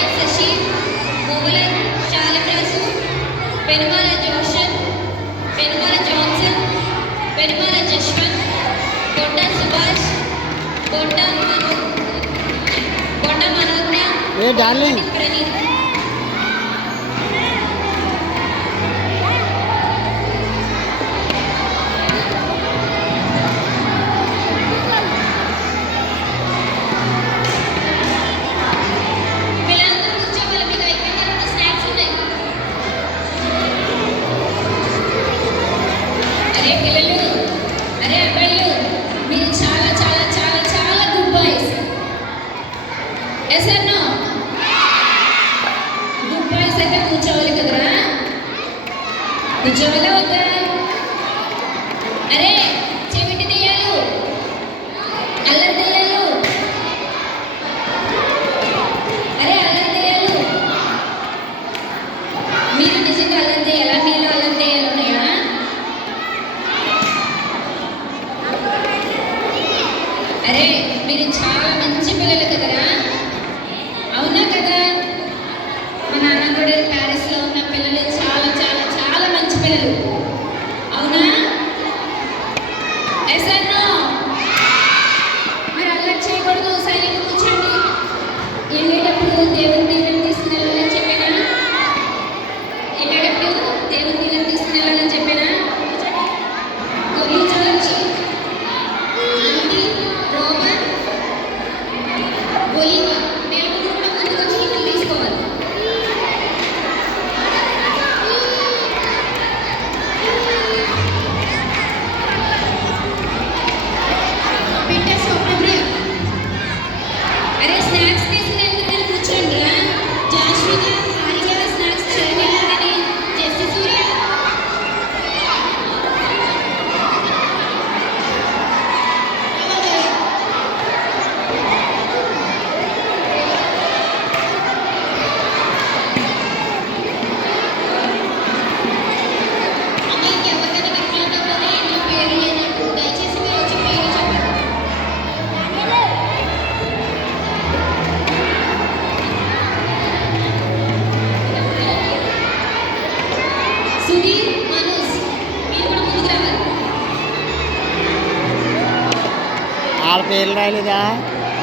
Yes Shashi, Mogali శాలిగ్రాసు, Penumala జోషన్, Penumala Johnson, Penumala Jaswanth, Bodda Subhash, Bodda మనోజ్ఞ, ప్రణీత్. కూర్చోవాలి కదరా, కూర్చోవాలా వద్దా? అరే చెవిటి దెయ్యాలు, అల్లరి దెయ్యాలు, అరే అల్లరి దెయ్యాలు, మీరు నిజంగా అల్లరి దెయ్యాలా? మీరు అల్లరి దెయ్యాలు ఉన్నాయా? అరే మీరు చాలా మంచి పిల్లలు కదరా, అవునా కదా? మా నాన్న కూడా ప్యారిస్లో ఉన్న పిల్లలు చాలా చాలా చాలా మంచి పిల్లలు, అవునా? ఎస్ఆర్నో? మీరు అల్లరి చేయకూడదు, సైలెంట్ కూర్చోండి. వెళ్ళేటప్పుడు దేవుని దీవెన తీసుకుని వెళ్ళాలని చెప్పానా? వెళ్ళేటప్పుడు దేవుని దీవెన తీసుకుని వెళ్ళాలని చెప్పానా? జార్జ్, ఆంటీ, రోమన్, ఒలివా వీళ్ళందరూ కూడా ముందుకు వచ్చి గిఫ్ట్లు తీసుకోవాలి. అరే స్నాక్స్ తీసుకుని వెళ్తున్నారు, కూర్చోండి రా. జాస్విక, హారిక స్నాక్స్ చేయగలరని, జెస్సి సూర్య. అమ్మాయికి ఎవరికైనా గిఫ్ట్లు ఇవ్వకపోతే ఇంట్లో పేరు లేనట్టు, దయచేసి మీరు వచ్చి పేరు చెప్పండి. సుధీర్, మనోజ్ మీరు కూడా ముందుకు రావాలి. వాళ్ళ పేర్లు రాయలేదా?